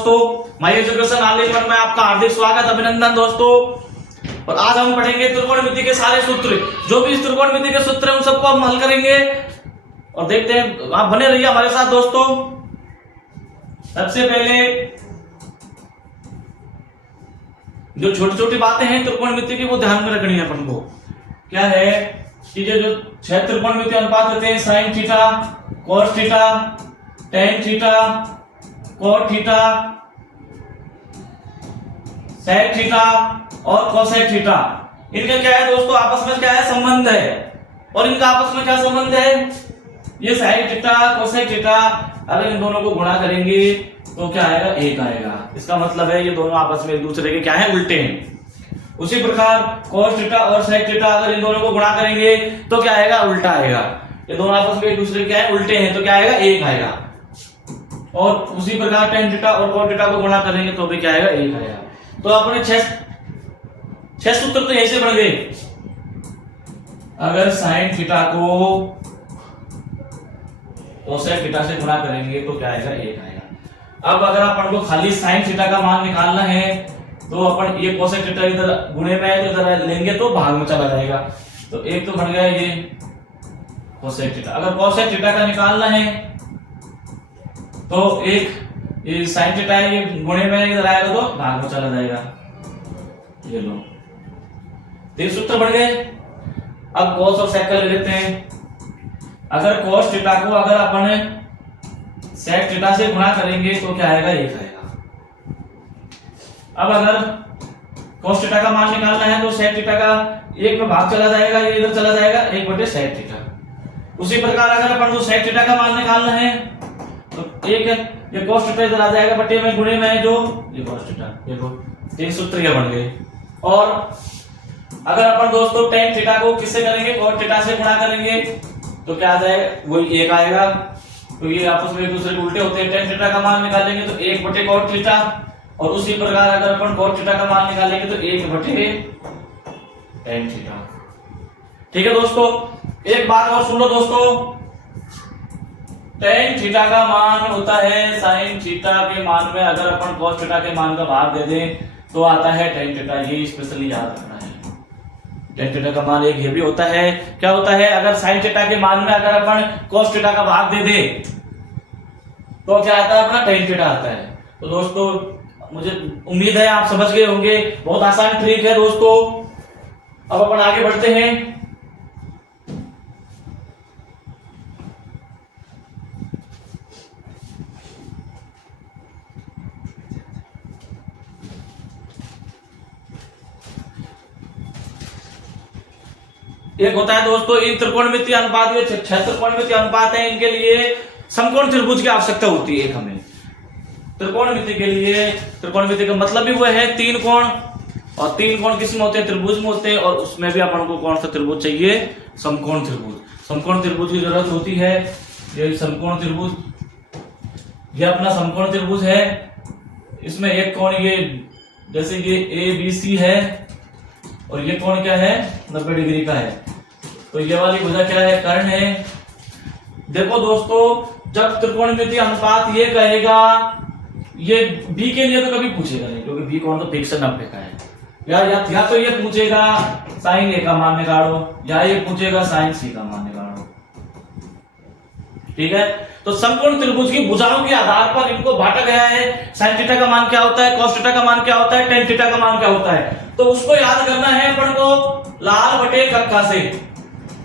दोस्तों, my education knowledge में आपका हार्दिक स्वागत, अभिनंदन दोस्तों। और आज हम पढ़ेंगे त्रिकोणमिति के सारे सूत्र, जो भी इस त्रिकोणमिति के सूत्र हैं उन सबको हम हल करेंगे और देखते हैं। आप बने रहिए हमारे साथ दोस्तों। सबसे पहले जो छोटी छोटी बातें हैं त्रिकोणमिति की वो ध्यान में रखनी है अपन को। क्या है कि जो 6 त्रिकोणमिति अनुपात होते हैं, sine theta, cos theta, tan theta, cot theta, sec theta और कोसेक थीटा, इनका क्या है दोस्तों, आपस में क्या है, संबंध है। और इनका आपस में क्या संबंध है, ये साइन थीटा, कोसेक थीटा, अगर इन दोनों को गुणा करेंगे तो क्या आएगा, 1 आएगा। इसका मतलब है ये दोनों आपस में एक दूसरे के क्या है, उल्टे हैं। उसी प्रकार कॉस थीटा और सेक थीटा, अगर इन दोनों को गुणा करेंगे तो क्या आएगा, उल्टा आएगा। ये दोनों आपस में एक दूसरे के क्या है, उल्टे हैं, तो क्या आएगा, 1 आएगा। और उसी प्रकार टेन थीटा और कॉट थीटा को गुणा करेंगे तो भी क्या आएगा, 1 आएगा। तो अपने 6 सूत्र तो यहीं से बन गए। अगर साइन थीटा को कोसेक थीटा से गुणा करेंगे तो क्या आएगा, 1 आएगा। अब अगर अपन को खाली साइन थीटा का मान निकालना है तो अपन ये कोसेक थीटा इधर गुणे में है तो इधर लेंगे तो भाग में चला जाएगा। तो एक तो बन गया ये कोसेक थीटा। अगर कोसेक थीटा का निकालना है तो एक ये साइन थीटा है, ये गुणे में इधर आएगा तो भाग में चला जाएगा। ये लो, 3 सूत्र बढ़ गए। अब कॉस और सेक कर लेते हैं। अगर कॉस थीटा को अगर अपन सेक थीटा से गुणा करेंगे तो क्या आएगा, 1 आएगा। अब अगर कॉस थीटा का मान निकालना है तो सेक थीटा का 1 में भाग चला जाएगा, ये इधर चला जाएगा, 1/सेक थीटा। उसी प्रकार अगर अपन को सेक थीटा का मान निकालना है तो एक है ये कॉस थीटा इधर आ जाएगा, बटे में गुणे में है जो ये कॉस थीटा। देखो 3 सूत्र ये बन गए। और अगर अपन दोस्तों टेन थीटा को किससे करेंगे, कॉट थीटा से गुणा करेंगे तो क्या आ जाएगा, वही 1 आएगा। तो ये आपस में एक दूसरे के उल्टे होते हैं। टेन थीटा का मान निकालेंगे तो 1/कॉट थीटा, और उसी प्रकार अगर अपन कॉट थीटा का मान निकालेंगे तो 1/टेन थीटा। ठीक है दोस्तों, एक बात और सुन लो दोस्तों, टेन थीटा का मान होता है साइन थीटा के मान में। अगर अपन कॉस थीटा के मान का भाग दे दें तो आता है टेन थीटा। ये स्पेशली याद रखना है। टेन थीटा का मान एक ये भी होता है, क्या होता है, अगर साइन थीटा के मान में अगर अपन कॉस थीटा का भाग दे दें तो क्या आता है, अपना टेन थीटा आता है। तो दोस्तों मुझे उम्मीद है आप समझ गए होंगे, बहुत आसान ट्रिक है दोस्तों। अब अपन आगे बढ़ते हैं। एक होता है दोस्तों इन त्रिकोणमितीय अनुपात, ये 6 त्रिकोणमितीय अनुपात है, इनके लिए समकोण त्रिभुज की आवश्यकता होती है। एक हमें त्रिकोणमिति के लिए, त्रिकोणमिति का मतलब भी वो है 3 कोण, और 3 कोण किस में होते हैं, त्रिभुज में होते हैं। और उसमें भी अपन को कौन सा त्रिभुज चाहिए, समकोण त्रिभुज। समकोण त्रिभुज की जरूरत होती है। ये समकोण त्रिभुज, ये अपना समकोण त्रिभुज है। इसमें एक कोण ये जैसे ये ABC है और ये कोण क्या है, 90 डिग्री का है। तो ये वाली भुजा क्या है, कर्ण है। देखो दोस्तों, जब त्रिकोणमितीय अनुपात ये कहेगा, ये B के लिए तो कभी पूछेगा नहीं, क्योंकि B कोण तो फिक्स 90 का है। या तो ये पूछेगा साइन A का मान निकालो, या ये पूछेगा साइन C का मान निकालो। ठीक है, तो समकोण त्रिभुज की भुजाओं के आधार पर इनको बांटा गया है। साइन थीटा का मान क्या होता है, कॉस थीटा का मान क्या होता है, टेन थीटा का मान क्या होता है। तो उसको याद करना है अपन को लाल बटे कक्का से।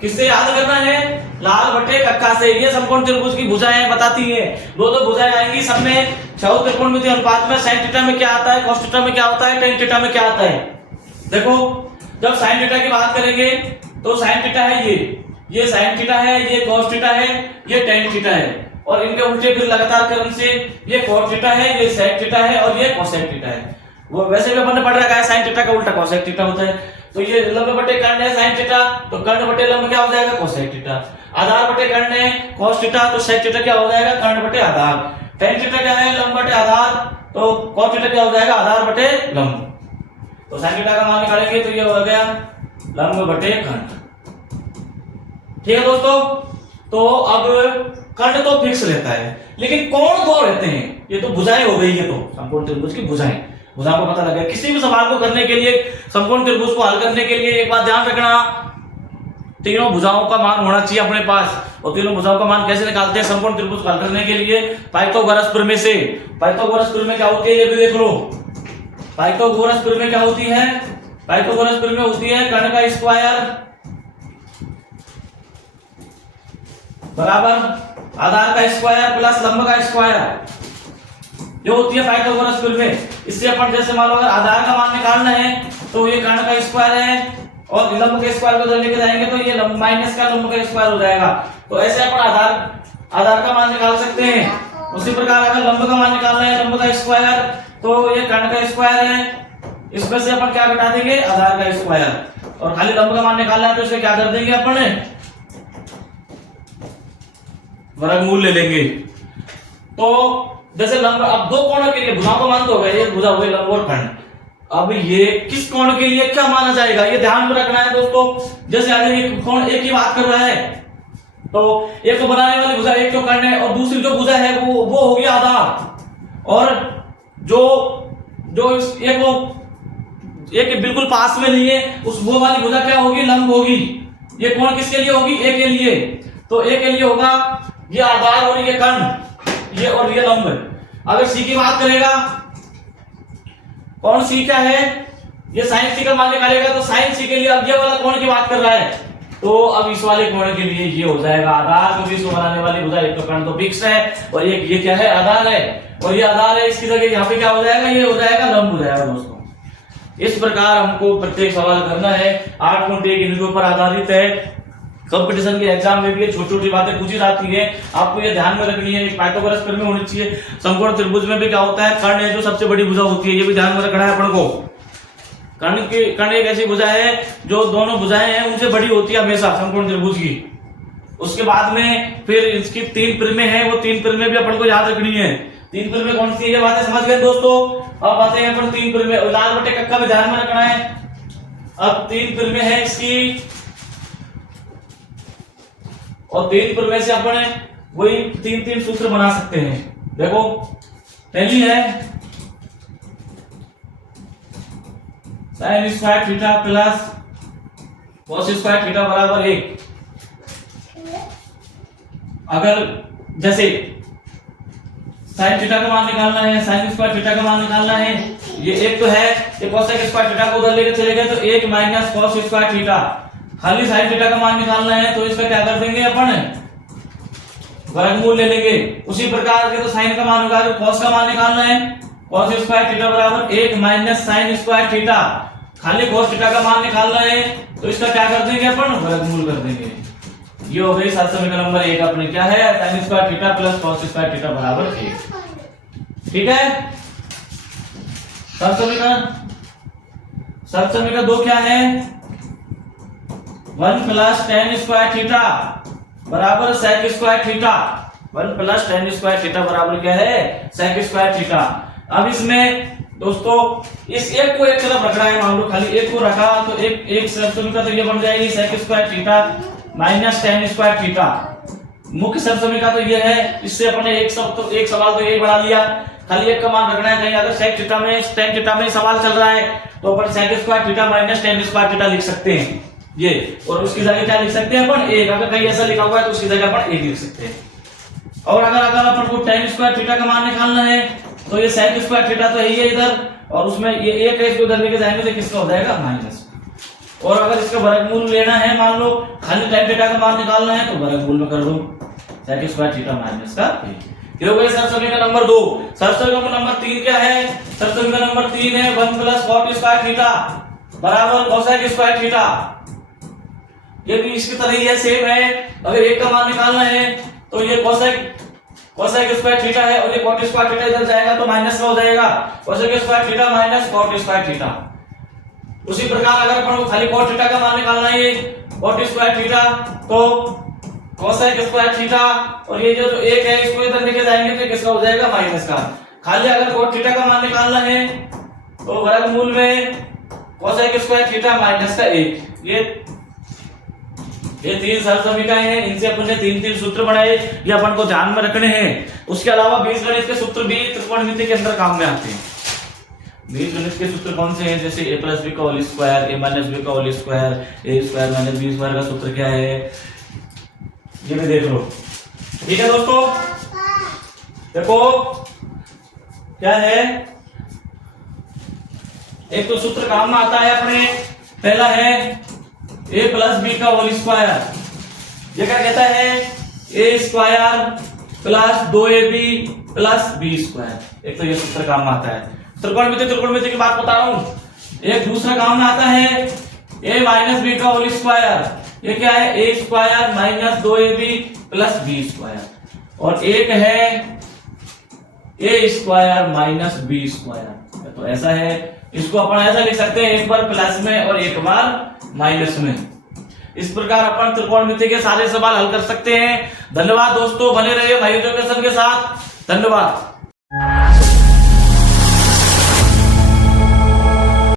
किससे याद करना है, लाल बटे कक्का से। ये समकोण त्रिभुज की भुजाएं बताती है। दो भुजाएं आएंगी सब में। 6 त्रिकोणमितीय अनुपात में साइन थीटा में क्या आता है, कॉस थीटा में क्या होता है, टेन थीटा में क्या आता है। देखो, जब साइन थीटा की बात करेंगे तो साइन थीटा है ये साइन थीटा है, ये कॉस थीटा है, ये टेन थीटा है। और इनके उल्टे फिर लगातार क्रम से ये कॉट थीटा है, ये सेक थीटा है और ये कोसेक थीटा है। वो वैसे भी अपन ने पढ़ रखा है, साइन थीटा का उल्टा कोसेक थीटा होता है। तो ये लंब बटे कर्ण है साइन थीटा, तो कर्ण बटे लंब क्या हो जाएगा, कोसेक थीटा। आधार बटे कर्ण है कॉस थीटा, तो सेक थीटा क्या हो जाएगा, कर्ण बटे आधार। टेन थीटा क्या है, लंब बटे आधार, तो कॉस थीटा क्या हो जाएगा, आधार बटे लंब। तो साइन थीटा का मान निकालेंगे तो ये हो गया लंब बटे कर्ण। ठीक है दोस्तों, तो अब कर्ण तो फिक्स रहता है, लेकिन कोण दो रहते हैं। ये तो भुजाएं हो गई, ये तो समकोण त्रिभुज की भुजाएं। भुजा को पता लग गया। किसी भी सवाल को करने के लिए, समकोण त्रिभुज को हल करने के लिए एक बात ध्यान रखना, तीनों भुजाओं का मान होना चाहिए अपने पास। और तीनों भुजाओं का मान कैसे निकालते हैं समकोण त्रिभुज को हल करने के लिए? पाइथागोरस प्रमेय से। पाइथागोरस प्रमेय क्या होती है ये भी देख लो। पाइथागोरस प्रमेय क्या होती है? पाइथागोरस प्रमेय होती है कर्ण का स्क्वायर बराबर आधार का स्क्वायर प्लस लंब का स्क्वायर, जो होती है पाइथागोरस प्रमेय। इससे अपन जैसे मान लो अगर आधार का मान निकालना है तो ये कर्ण का स्क्वायर है, और लंब के स्क्वायर को उधर लेके जाएंगे तो ये माइनस का लंब का स्क्वायर हो जाएगा। तो ऐसे अपन आधार का मान निकाल सकते हैं। उसी प्रकार अगर लंब का मान निकालना है, लंब का स्क्वायर, तो ये कर्ण का स्क्वायर है, इसमें से अपन क्या घटा देंगे? आधार का स्क्वायर। और खाली लंब का मान निकालना है तो इसे क्या कर देंगे अपन? वर्गमूल ले लेंगे। तो जैसे लंब, अब दो कोणों के लिए भुजाओं का मान तो हो गया, ये भुजा हो गई लंब और कर्ण। अब ये किस कोण के लिए क्या माना जाएगा ये ध्यान में रखना है दोस्तों। जैसे अगर ये कोण एक की बात कर रहा है तो एक को बनाने वाली भुजा एक तो कर्ण है, और दूसरी जो भुजा है वो होगी आधार। और जो एक बिल्कुल पास में नहीं है, उस वो वाली भुजा क्या होगी? लंब होगी। ये कोण किसके लिए होगी? ए के लिए। तो ए के लिए होगा ये आधार और ये कर्ण, ये और ये लंब। अगर सी की बात करेगा, कौन सी क्या है? ये साइन सी का मान निकालेगा तो साइन सी के लिए अब ये वाला कोण की बात कर रहा है, तो अब इस वाले कोण के लिए ये हो जाएगा आधार, क्योंकि इसको बनाने वाली भुजा एक तो कर्ण तो फिक्स है, और ये क्या है? आधार है। और ये आधार है, इसकी जगह यहाँ पे क्या हो जाएगा? ये हो जाएगा लंब हो जाएगा दोस्तों। इस प्रकार हमको प्रत्येक सवाल करना है। 8.1 इनके ऊपर आधारित है। कंपटीशन के एग्जाम में भी छोटी छोटी बातें पूछी जाती है, आपको ये ध्यान में रखनी है। पाइथागोरस प्रमेय होनी चाहिए। समकोण त्रिभुज में भी क्या होता है? कर्ण है जो सबसे बड़ी भुजा होती है, ये भी ध्यान में रखना है अपन को। कर्ण एक ऐसी भुजा है जो दोनों भुजाएं हैं उनसे बड़ी होती है हमेशा समकोण त्रिभुज की। उसके बाद में फिर इसकी 3 प्रमेय है, वो 3 प्रमेय भी अपन को याद रखनी है। 3 प्रमेय कौन सी है ये बातें समझ गए दोस्तों। अब आते हैं अपन 3 प्रमेय, लाल बटे कक्का में ध्यान में रखना है। अब 3 प्रमेय है इसकी, और 3 प्रमेय से अपन वही 3 सूत्र बना सकते हैं। देखो पहली है sine square theta plus cos square theta बराबर 1। अगर जैसे साइन थीटा का मान निकालना है, साइन स्क्वायर थीटा का मान निकालना है, ये एक तो है, ये कोसेक स्क्वायर थीटा को उधर लेके चले गए तो 1 माइनस कॉस स्क्वायर थीटा। खाली साइन थीटा का मान निकालना है तो इसका क्या कर देंगे अपन? वर्गमूल ले लेंगे। उसी प्रकार के तो साइन का मान होगा, कॉस का मान निकालना है, कॉस स्क्वायर थीटा बराबर 1 माइनस साइन स्क्वायर थीटा। खाली कॉस थीटा का मान निकालना है तो इसका क्या कर देंगे अपन? वर्गमूल कर देंगे। ये हो गई समीकरण नंबर 1 अपने क्या है? Sine square theta plus cos square theta बराबर 1। ठीक है। समीकरण 2 क्या है? 1 प्लस टेन स्क्वायर थीटा बराबर sec square theta. 1 plus tan square theta बराबर क्या है? Sec square theta. अब इसमें दोस्तों इस एक को एक तरफ रखना है, मान लो खाली एक को रखा तो एक समीकरण तो ये बन जाएगी sec square theta minus tan square theta. मुख्य समीकरण तो ये है, इससे अपने एक सवाल तो यही बना लिया। खाली एक का मान रखना है, कहीं अगर सेक थीटा में टेन थीटा में सवाल चल रहा है तो अपन sec square theta minus tan square theta लिख सकते हैं ये, और उसकी जगह क्या लिख सकते हैं अपन? 1। अगर कहीं ऐसा लिखा हुआ है तो उसकी जगह अपन 1 लिख सकते हैं। और अगर अपन को टेन स्क्वायर थीटा का मान निकालना है तो ये सेक स्क्वायर थीटा तो है ही है इधर, और उसमें ये 1 है, इसको इधर लेके जाएंगे तो किसका हो जाएगा? माइनस। और अगर इसका वर्गमूल लेना है, मान लो खाली टेन थीटा का मान निकालना है तो वर्गमूल में कर दो सेक स्क्वायर थीटा माइनस का 1। ये हो गया समीकरण नंबर 2। समीकरण नंबर 3 क्या है? समीकरण नंबर 3 है 1 प्लस कॉट स्क्वायर थीटा बराबर कोसेक स्क्वायर थीटा। ये भी इसकी तरह ही है, सेम है। अगर एक का मान निकालना है तो ये कोसेक स्क्वायर थीटा है, और ये कॉट स्क्वायर थीटा इधर जाएगा तो माइनस में हो जाएगा। Cosec square theta minus cot square theta. उसी प्रकार अगर अपन को खाली कॉट थीटा का मान निकालना है, कॉट स्क्वायर थीटा तो कोसेक स्क्वायर थीटा, और ये जो 1 है इसको इधर लेके जाएंगे तो किसका हो जाएगा? माइनस का। खाली अगर कॉट थीटा का मान निकालना है तो वर्गमूल में कोसेक स्क्वायर थीटा माइनस का 1। ये ये 3 सरल समीकरण हैं, इनसे अपन ने 3 सूत्र बनाए, ये अपन को ध्यान में रखने हैं। उसके अलावा बीजगणित के सूत्र भी त्रिकोणमिति के अंदर काम में आते हैं। बीजगणित के सूत्र कौन से हैं? जैसे a + b का होल स्क्वायर, a - b का होल स्क्वायर, a² - b² का सूत्र क्या है, ये भी देख लो। ठीक है दोस्तों, देखो क्या है, एक तो सूत्र काम में आता है अपने, पहला है a + b का होल स्क्वायर। ये क्या कहता है, a² + 2ab + b²। एक तो ये सूत्र काम में आता है। त्रिकोणमिति की बात बता रहा हूं। एक दूसरा काम में आता है a - b का होल स्क्वायर। ये क्या है, a² - 2ab + b²। और एक है a² - b²। तो ऐसा है, इसको अपन ऐसा लिख सकते हैं, एक बार प्लस में और एक बार माइनस में। इस प्रकार अपन त्रिकोणमिति के सारे सवाल हल कर सकते हैं। धन्यवाद दोस्तों, बने रहिए माय एजुकेशन के साथ। धन्यवाद।